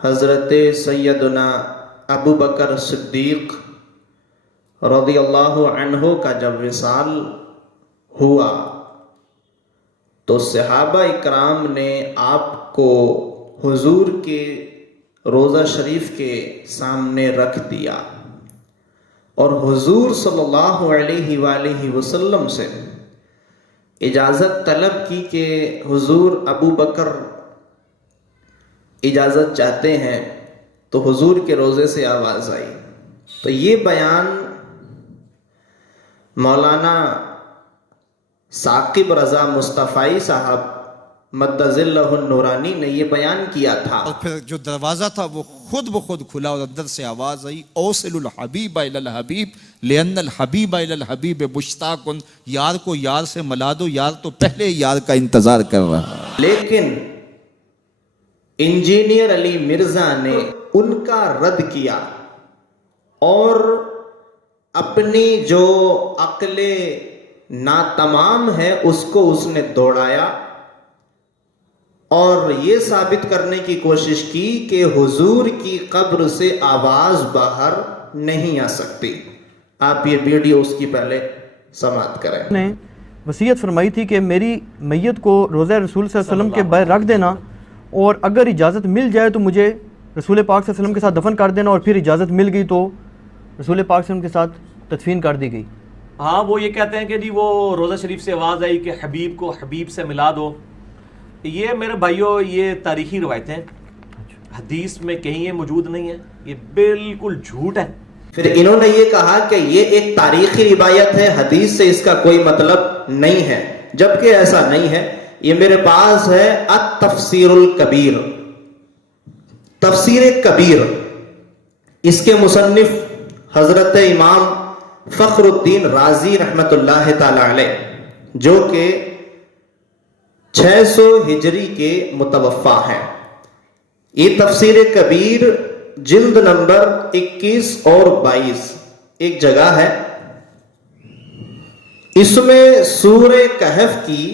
حضرت سیدنا ابو بکر صدیق رضی اللہ عنہ کا جب وصال ہوا تو صحابہ اکرام نے آپ کو حضور کے روضہ شریف کے سامنے رکھ دیا اور حضور صلی اللہ علیہ وآلہ وسلم سے اجازت طلب کی کہ حضور ابو بکر اجازت چاہتے ہیں، تو حضور کے روضے سے آواز آئی۔ تو یہ بیان مولانا ثاقب رضا مصطفی صاحب مدظلہ النورانی نے یہ بیان کیا تھا، اور پھر جو دروازہ تھا وہ خود بخود کھلا اور اندر سے آواز آئی، اوصل الحبیب الی الحبیب لأن الحبیب الی الحبیب مشتاق، یار کو یار سے ملا دو، یار تو پہلے یار کا انتظار کر رہا ہے۔ لیکن انجینئر علی مرزا نے ان کا رد کیا اور اپنی جو عقل ناتمام ہے اس کو اس نے دوڑایا اور یہ ثابت کرنے کی کوشش کی کہ حضور کی قبر سے آواز باہر نہیں آ سکتی۔ آپ یہ ویڈیو اس کی پہلے سماعت کریں۔ نے وصیت فرمائی تھی کہ میری میت کو روضہ رسول صلی اللہ علیہ وسلم کے باہر رکھ دینا، اور اگر اجازت مل جائے تو مجھے رسول پاک صلی اللہ علیہ وسلم کے ساتھ دفن کر دینا، اور پھر اجازت مل گئی تو رسول پاک صلی اللہ علیہ وسلم کے ساتھ تدفین کر دی گئی۔ ہاں، وہ یہ کہتے ہیں کہ جی وہ روضہ شریف سے آواز آئی کہ حبیب کو حبیب سے ملا دو۔ یہ میرے بھائیوں یہ تاریخی روایتیں، حدیث میں کہیں یہ موجود نہیں ہے، یہ بالکل جھوٹ ہے۔ پھر انہوں نے یہ کہا کہ یہ ایک تاریخی روایت ہے، حدیث سے اس کا کوئی مطلب نہیں ہے، جبکہ ایسا نہیں ہے۔ یہ میرے پاس ہے التفسیر الکبیر، تفسیر کبیر، اس کے مصنف حضرت امام فخر الدین رازی رحمت اللہ تعالی علیہ، جو کہ 600 ہجری کے متوفا ہیں۔ یہ تفسیر کبیر جلد نمبر 21 اور 22 ایک جگہ ہے، اس میں سورہ کہف کی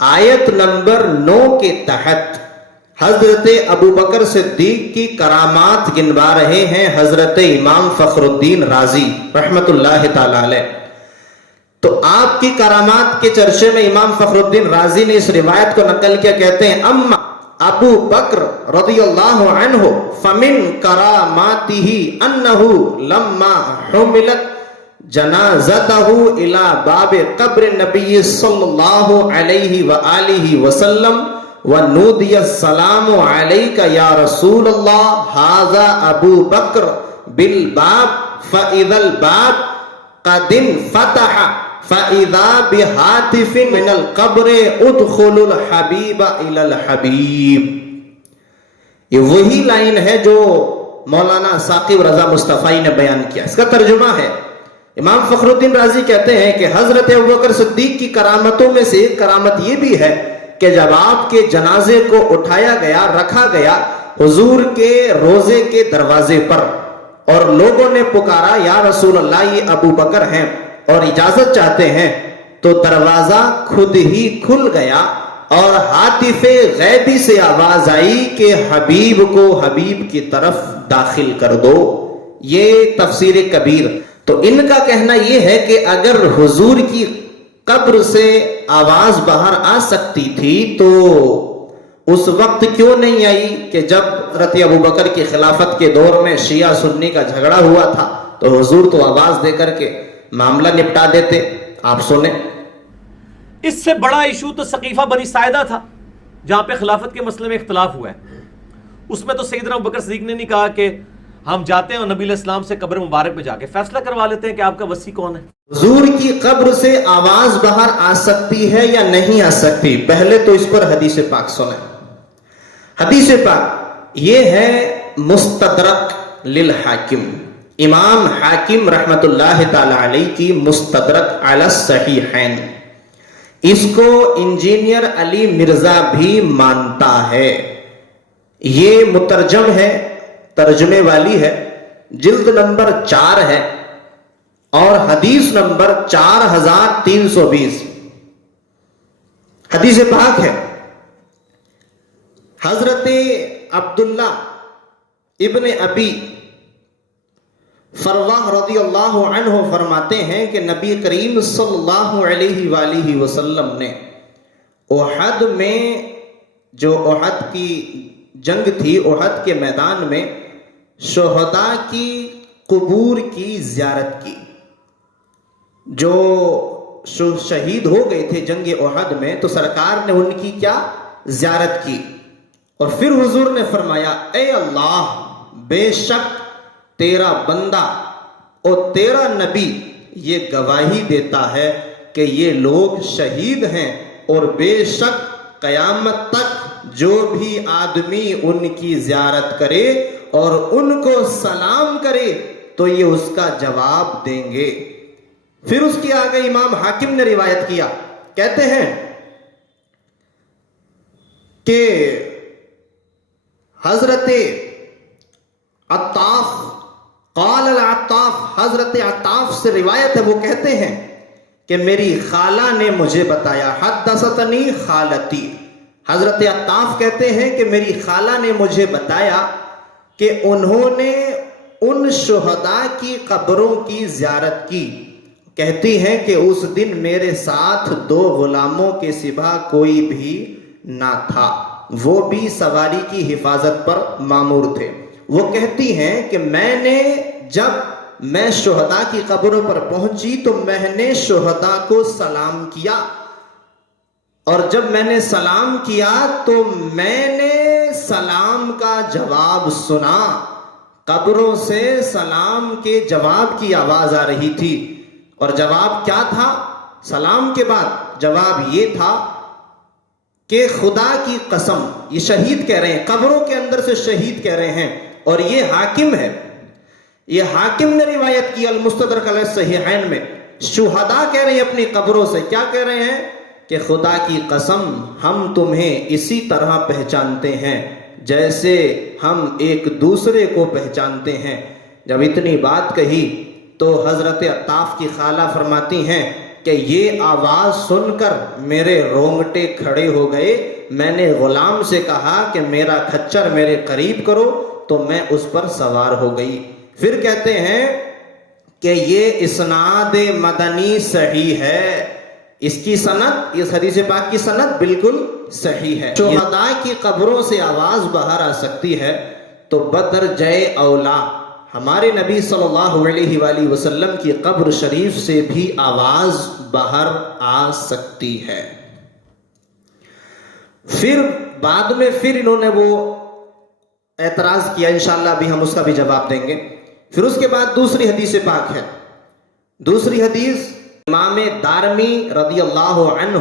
آیت نمبر 9 کے تحت حضرت ابو بکر صدیق کی کرامات گنوا رہے ہیں حضرت امام فخر الدین رازی رحمت اللہ تعالی علیہ۔ تو آپ کی کرامات کے چرچے میں امام فخر الدین رازی نے اس روایت کو نقل کیا، کہتے ہیں اما ابو بکر رضی اللہ عنہ فمن کراماتہ انہ لما حملت جنازتہ الى باب قبر نبی صلی اللہ علیہ وآلہ وسلم ونودی السلام علیک یا رسول اللہ ھذا ابو بکر بالباب فاذا الباب قد انفتح فاذا بہاتف من القبر ادخل الحبیب الی الحبیب۔ یہ وہی لائن ہے جو مولانا ثاقب رضا مصطفی نے بیان کیا، اس کا ترجمہ ہے۔ امام فخر الدین رازی کہتے ہیں کہ حضرت ابوبکر صدیق کی کرامتوں میں سے ایک کرامت یہ بھی ہے کہ جب آپ کے جنازے کو اٹھایا گیا، رکھا گیا حضور کے روضے کے دروازے پر، اور لوگوں نے پکارا یا رسول اللہ یہ ابو بکر ہیں اور اجازت چاہتے ہیں، تو دروازہ خود ہی کھل گیا اور ہاتف غیبی سے آواز آئی کہ حبیب کو حبیب کی طرف داخل کر دو۔ یہ تفسیر کبیر۔ تو ان کا کہنا یہ ہے کہ اگر حضور کی قبر سے آواز باہر آ سکتی تھی تو اس وقت کیوں نہیں آئی کہ جب حضرت ابو بکر کی خلافت کے دور میں شیعہ سنی کا جھگڑا ہوا تھا تو حضور تو آواز دے کر کے معاملہ نپٹا دیتے۔ آپ سنیں، اس سے بڑا ایشو تو سقیفہ بنی ساعدہ تھا، جہاں پہ خلافت کے مسئلے میں اختلاف ہوا ہے۔ اس میں تو سیدنا ابو بکر صدیق نے نہیں کہا کہ ہم جاتے ہیں اور نبی علیہ السلام سے قبر مبارک پہ جا کے فیصلہ کروا لیتے ہیں کہ آپ کا وصی کون ہے۔ حضور کی قبر سے آواز باہر آ سکتی ہے یا نہیں آ سکتی؟ پہلے تو اس پر حدیث پاک سنیں۔ حدیث پاک یہ ہے مستدرک للحاکم، امام حاکم رحمت اللہ تعالی علیہ کی مستدرک علی الصحیحین۔ اس کو انجینئر علی مرزا بھی مانتا ہے۔ یہ مترجم ہے، ترجمے والی ہے، جلد نمبر 4 ہے اور حدیث نمبر 4320 حدیث پاک ہے۔ حضرت عبداللہ ابن ابی فرواہ رضی اللہ عنہ فرماتے ہیں کہ نبی کریم صلی اللہ علیہ وآلہ وسلم نے احد میں، جو احد کی جنگ تھی، احد کے میدان میں شہداء کی قبور کی زیارت کی. جو شہید ہو گئے تھے جنگ احد میں، تو سرکار نے ان کی کیا زیارت کی. اور پھر حضور نے فرمایا اے اللہ، بے شک تیرا بندہ اور تیرا نبی یہ گواہی دیتا ہے کہ یہ لوگ شہید ہیں، اور بے شک قیامت تک جو بھی آدمی ان کی زیارت کرے اور ان کو سلام کرے تو یہ اس کا جواب دیں گے. پھر اس کے آگے امام حاکم نے روایت کیا، کہتے ہیں کہ حضرت عطاف قال العطاف، حضرت عطاف سے روایت ہے، وہ کہتے ہیں کہ میری خالہ نے مجھے بتایا، حدثتنی خالتی. حضرت عطاف کہتے ہیں کہ میری خالہ نے مجھے بتایا کہ انہوں نے ان شہداء کی قبروں کی زیارت کی. کہتی ہیں کہ اس دن میرے ساتھ 2 غلاموں کے سوا کوئی بھی نہ تھا، وہ بھی سواری کی حفاظت پر مامور تھے. وہ کہتی ہیں کہ جب میں شہداء کی قبروں پر پہنچی تو میں نے شہداء کو سلام کیا، اور جب میں نے سلام کیا تو میں نے سلام کا جواب سنا. قبروں سے سلام کے جواب کی آواز آ رہی تھی، اور جواب کیا تھا؟ سلام کے بعد جواب یہ تھا کہ خدا کی قسم، یہ شہید کہہ رہے ہیں، قبروں کے اندر سے شہید کہہ رہے ہیں، اور یہ حاکم ہے، یہ حاکم نے روایت کی المستدرک علی الصحیحین میں. شہداء کہہ رہے ہیں اپنی قبروں سے، کیا کہہ رہے ہیں؟ کہ خدا کی قسم ہم تمہیں اسی طرح پہچانتے ہیں جیسے ہم ایک دوسرے کو پہچانتے ہیں. جب اتنی بات کہی تو حضرت عطاف کی خالہ فرماتی ہیں کہ یہ آواز سن کر میرے رونگٹے کھڑے ہو گئے. میں نے غلام سے کہا کہ میرا کھچر میرے قریب کرو، تو میں اس پر سوار ہو گئی. پھر کہتے ہیں کہ یہ اسناد مدنی صحیح ہے، اس کی سند، اس حدیث پاک کی سند بالکل صحیح ہے. شہداء کی قبروں سے آواز باہر آ سکتی ہے تو بدرجہ اولا ہمارے نبی صلی اللہ علیہ وآلہ وسلم کی قبر شریف سے بھی آواز باہر آ سکتی ہے. پھر بعد میں انہوں نے وہ اعتراض کیا، انشاءاللہ ابھی ہم اس کا بھی جواب دیں گے. پھر اس کے بعد دوسری حدیث پاک ہے. دوسری حدیث امام دارمی رضی اللہ عنہ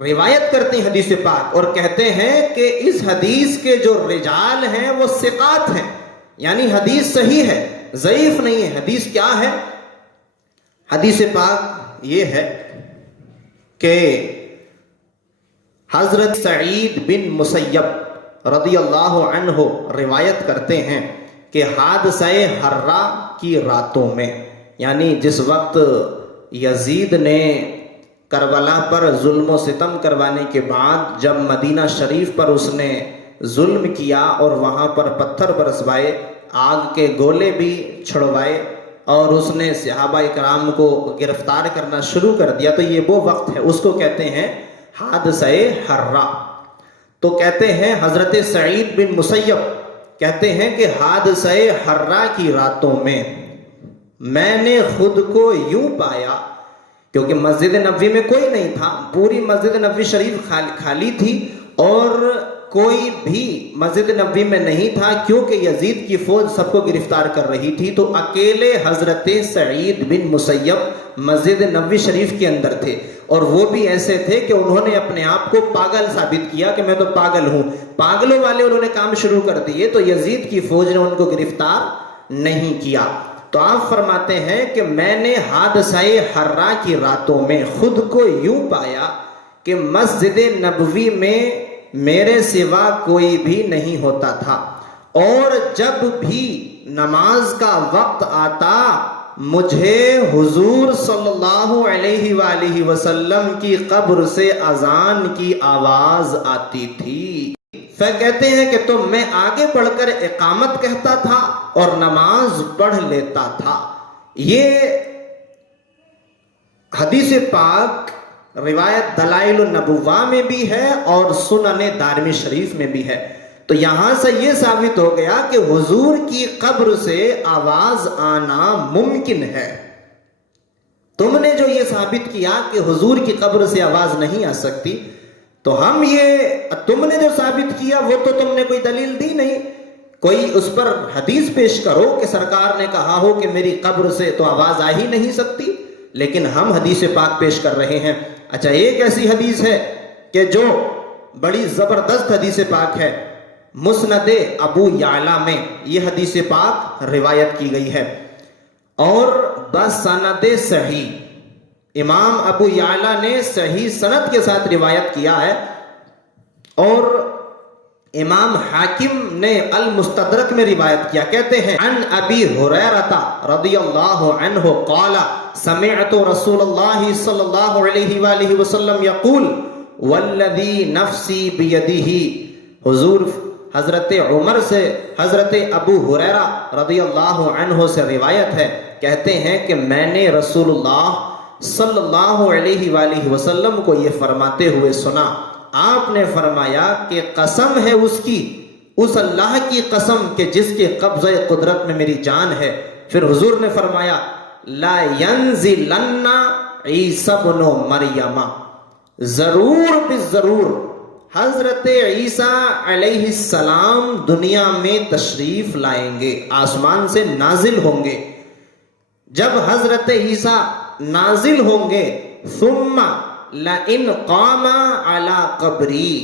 روایت کرتے ہیں حدیث پاک، اور کہتے ہیں کہ اس حدیث کے جو رجال ہیں وہ ثقات ہیں، یعنی حدیث صحیح ہے، ضعیف نہیں ہے. حدیث کیا ہے؟ حدیث پاک یہ ہے کہ حضرت سعید بن مسیب رضی اللہ عنہ روایت کرتے ہیں کہ حادثہ حرہ کی راتوں میں، یعنی جس وقت یزید نے کربلا پر ظلم و ستم کروانے کے بعد جب مدینہ شریف پر اس نے ظلم کیا اور وہاں پر پتھر برسوائے، آگ کے گولے بھی چھڑوائے، اور اس نے صحابہ کرام کو گرفتار کرنا شروع کر دیا، تو یہ وہ وقت ہے، اس کو کہتے ہیں حادثہ حرہ. تو کہتے ہیں حضرت سعید بن مسیب کہتے ہیں کہ حادثہ حرہ کی راتوں میں نے خود کو یوں پایا، کیونکہ مسجد نبوی میں کوئی نہیں تھا، پوری مسجد نبوی شریف خالی تھی، اور کوئی بھی مسجد نبوی میں نہیں تھا کیونکہ یزید کی فوج سب کو گرفتار کر رہی تھی. تو اکیلے حضرت سعید بن مسیب مسجد نبوی شریف کے اندر تھے، اور وہ بھی ایسے تھے کہ انہوں نے اپنے آپ کو پاگل ثابت کیا کہ میں تو پاگل ہوں. پاگلوں والے انہوں نے کام شروع کر دیے، تو یزید کی فوج نے ان کو گرفتار نہیں کیا. تو آپ فرماتے ہیں کہ میں نے حادثہ حرہ کی راتوں میں خود کو یوں پایا کہ مسجد نبوی میں میرے سوا کوئی بھی نہیں ہوتا تھا، اور جب بھی نماز کا وقت آتا مجھے حضور صلی اللہ علیہ وآلہ وسلم کی قبر سے اذان کی آواز آتی تھی. کہتے ہیں کہ تو میں آگے بڑھ کر اقامت کہتا تھا اور نماز پڑھ لیتا تھا. یہ حدیث پاک روایت دلائل النبوہ میں بھی ہے اور سنن دارمی شریف میں بھی ہے. تو یہاں سے یہ ثابت ہو گیا کہ حضور کی قبر سے آواز آنا ممکن ہے. تم نے جو یہ ثابت کیا کہ حضور کی قبر سے آواز نہیں آ سکتی، تو ہم یہ تم نے جو ثابت کیا وہ تو تم نے کوئی دلیل دی نہیں. کوئی اس پر حدیث پیش کرو کہ سرکار نے کہا ہو کہ میری قبر سے تو آواز آ ہی نہیں سکتی. لیکن ہم حدیث پاک پیش کر رہے ہیں. اچھا، ایک ایسی حدیث ہے کہ جو بڑی زبردست حدیث پاک ہے، مسند ابو یعلا میں یہ حدیث پاک روایت کی گئی ہے اور بسند صحیح. امام ابو یعلا نے صحیح سند کے ساتھ روایت کیا ہے اور امام حاکم نے المستدرک میں روایت کیا. کہتے ہیں عن ابی ہریرہ رضی اللہ عنہ قال سمعت رسول اللہ صلی اللہ علیہ وآلہ وسلم یقول والذی نفسی بیدہ. حضور حضرت عمر سے حضرت ابو ہریرہ رضی اللہ عنہ سے روایت ہے، کہتے ہیں کہ میں نے رسول اللہ صلی اللہ علیہ وآلہ وسلم کو یہ فرماتے ہوئے سنا. آپ نے فرمایا کہ قسم ہے اس کی، اس اللہ کی قسم کہ جس کے قبضہ قدرت میں میری جان ہے. پھر حضور نے فرمایا لا ینزلن عیسی ابن مریم، ضرور بالضرور حضرت عیسیٰ علیہ السلام دنیا میں تشریف لائیں گے، آسمان سے نازل ہوں گے. جب حضرت عیسیٰ نازل ہوں گے ثم لئن قام علی قبری،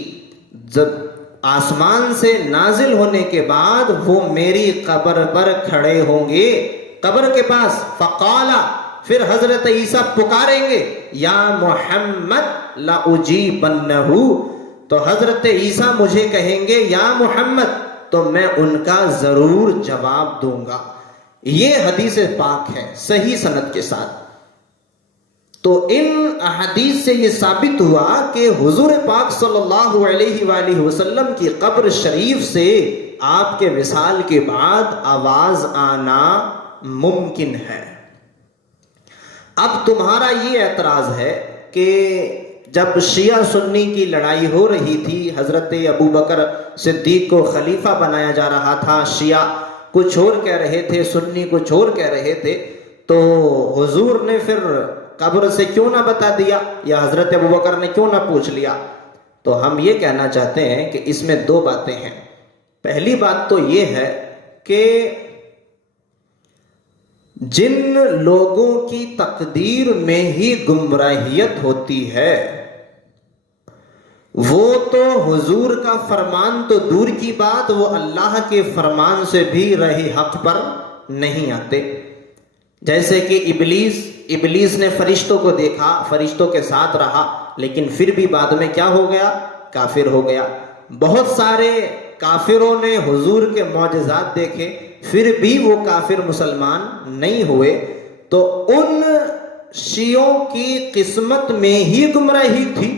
جب آسمان سے نازل ہونے کے بعد وہ میری قبر پر کھڑے ہوں گے، قبر کے پاس. فقالا، پھر حضرت عیسیٰ پکاریں گے یا محمد لأجیبنہ، تو حضرت عیسیٰ مجھے کہیں گے یا محمد، تو میں ان کا ضرور جواب دوں گا. یہ حدیث پاک ہے صحیح سند کے ساتھ. تو ان احادیث سے یہ ثابت ہوا کہ حضور پاک صلی اللہ علیہ وآلہ وسلم کی قبر شریف سے آپ کے وصال کے بعد آواز آنا ممکن ہے. اب تمہارا یہ اعتراض ہے کہ جب شیعہ سنی کی لڑائی ہو رہی تھی، حضرت ابو بکر صدیق کو خلیفہ بنایا جا رہا تھا، شیعہ کچھ اور کہہ رہے تھے، سنی کچھ اور کہہ رہے تھے، تو حضور نے پھر قبر سے کیوں نہ بتا دیا یا حضرت ابو بکر نے کیوں نہ پوچھ لیا؟ تو ہم یہ کہنا چاہتے ہیں کہ اس میں دو باتیں ہیں. پہلی بات تو یہ ہے کہ جن لوگوں کی تقدیر میں ہی گمراہیت ہوتی ہے وہ تو حضور کا فرمان تو دور کی بات، وہ اللہ کے فرمان سے بھی راہ حق پر نہیں آتے. جیسے کہ ابلیس نے فرشتوں کو دیکھا، فرشتوں کے ساتھ رہا، لیکن پھر بھی بعد میں کیا ہو گیا؟ کافر ہو گیا. بہت سارے کافروں نے حضور کے معجزات دیکھے، پھر بھی وہ کافر مسلمان نہیں ہوئے. تو ان شیعوں کی قسمت میں ہی گمراہی تھی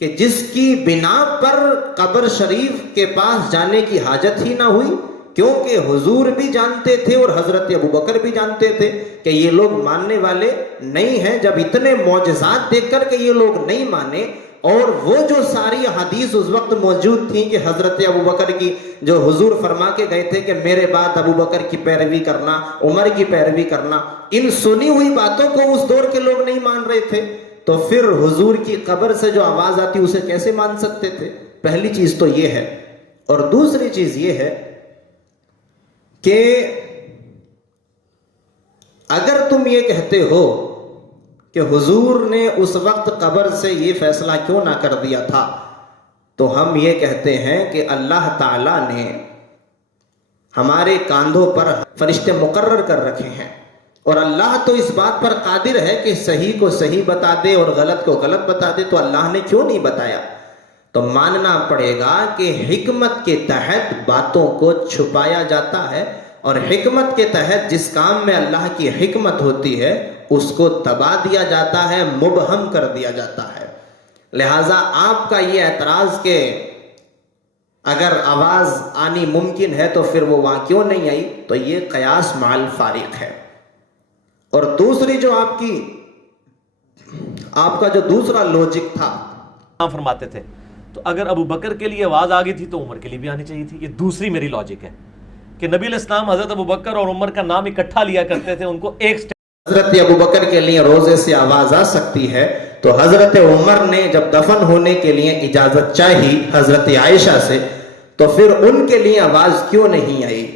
کہ جس کی بنا پر قبر شریف کے پاس جانے کی حاجت ہی نہ ہوئی، کیونکہ حضور بھی جانتے تھے اور حضرت ابو بکر بھی جانتے تھے کہ یہ لوگ ماننے والے نہیں ہیں. جب اتنے معجزات دیکھ کر کے یہ لوگ نہیں مانے، اور وہ جو ساری حدیث اس وقت موجود تھیں کہ حضرت ابو بکر کی، جو حضور فرما کے گئے تھے کہ میرے بعد ابو بکر کی پیروی کرنا، عمر کی پیروی کرنا، ان سنی ہوئی باتوں کو اس دور کے لوگ نہیں مان رہے تھے، تو پھر حضور کی قبر سے جو آواز آتی اسے کیسے مان سکتے تھے؟ پہلی چیز تو یہ ہے. اور دوسری چیز یہ ہے کہ اگر تم یہ کہتے ہو کہ حضور نے اس وقت قبر سے یہ فیصلہ کیوں نہ کر دیا تھا، تو ہم یہ کہتے ہیں کہ اللہ تعالیٰ نے ہمارے کاندھوں پر فرشتے مقرر کر رکھے ہیں، اور اللہ تو اس بات پر قادر ہے کہ صحیح کو صحیح بتا دے اور غلط کو غلط بتا دے. تو اللہ نے کیوں نہیں بتایا؟ تو ماننا پڑے گا کہ حکمت کے تحت باتوں کو چھپایا جاتا ہے، اور حکمت کے تحت جس کام میں اللہ کی حکمت ہوتی ہے اس کو دبا دیا جاتا ہے، مبہم کر دیا جاتا ہے. لہٰذا آپ کا یہ اعتراض کہ اگر آواز آنی ممکن ہے تو پھر وہ وہاں کیوں نہیں آئی؟ تو یہ قیاس مع الفارق ہے. اور دوسری جو آپ کا جو دوسرا لوجک تھا، فرماتے تھے تو اگر ابو بکر کے لیے آواز آ گئی تھی تو عمر کے لیے بھی آنی چاہیے تھی. یہ دوسری میری لاجک ہے کہ نبی علیہ السلام حضرت ابو بکر اور عمر کا نام اکٹھا لیا کرتے تھے، ان کو ایک حضرت ابو بکر کے لیے روزے سے آواز آ سکتی ہے تو حضرت عمر نے جب دفن ہونے کے لیے اجازت چاہی حضرت عائشہ سے تو پھر ان کے لیے آواز کیوں نہیں آئی؟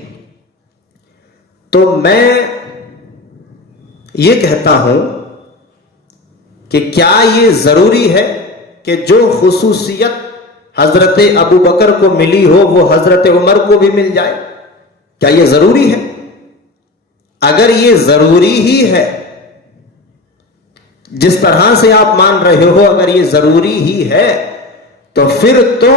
تو میں یہ کہتا ہوں کہ کیا یہ ضروری ہے کہ جو خصوصیت حضرت ابو بکر کو ملی ہو وہ حضرت عمر کو بھی مل جائے؟ کیا یہ ضروری ہے؟ اگر یہ ضروری ہی ہے، جس طرح سے آپ مان رہے ہو، اگر یہ ضروری ہی ہے تو پھر تو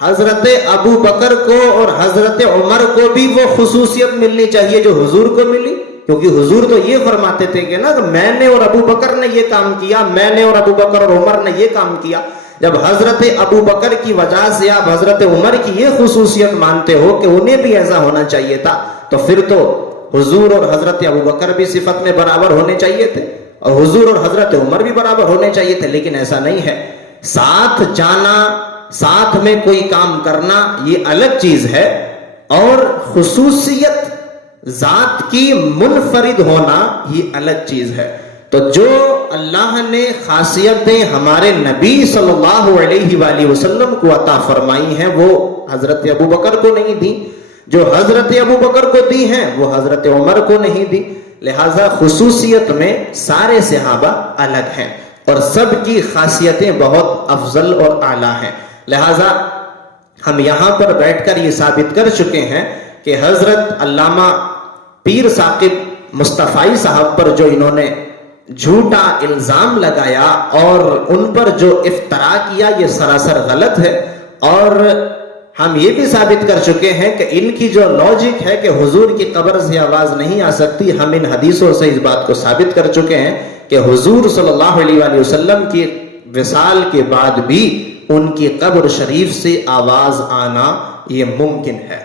حضرت ابو بکر کو اور حضرت عمر کو بھی وہ خصوصیت ملنی چاہیے جو حضور کو ملی. کیونکہ حضور تو یہ فرماتے تھے کہ نا کہ میں نے اور ابو بکر نے یہ کام کیا، میں نے اور ابو بکر اور عمر نے یہ کام کیا. جب حضرت ابو بکر کی وجہ سے آپ حضرت عمر کی یہ خصوصیت مانتے ہو کہ انہیں بھی ایسا ہونا چاہیے تھا، تو پھر تو حضور اور حضرت ابو بکر بھی صفت میں برابر ہونے چاہیے تھے اور حضور اور حضرت عمر بھی برابر ہونے چاہیے تھے. لیکن ایسا نہیں ہے. ساتھ جانا، ساتھ میں کوئی کام کرنا یہ الگ چیز ہے، اور خصوصیت ذات کی منفرد ہونا یہ الگ چیز ہے. تو جو اللہ نے خاصیتیں ہمارے نبی صلی اللہ علیہ وآلہ وسلم کو عطا فرمائی ہیں وہ حضرت ابو بکر کو نہیں دی، جو حضرت ابو بکر کو دی ہیں وہ حضرت عمر کو نہیں دی. لہذا خصوصیت میں سارے صحابہ الگ ہیں اور سب کی خاصیتیں بہت افضل اور اعلیٰ ہیں. لہذا ہم یہاں پر بیٹھ کر یہ ثابت کر چکے ہیں کہ حضرت علامہ پیر ثاقب مصطفی صاحب پر جو انہوں نے جھوٹا الزام لگایا اور ان پر جو افترا کیا یہ سراسر غلط ہے. اور ہم یہ بھی ثابت کر چکے ہیں کہ ان کی جو لاجک ہے کہ حضور کی قبر سے آواز نہیں آ سکتی، ہم ان حدیثوں سے اس بات کو ثابت کر چکے ہیں کہ حضور صلی اللہ علیہ وآلہ وسلم کی وصال کے بعد بھی ان کی قبر شریف سے آواز آنا یہ ممکن ہے.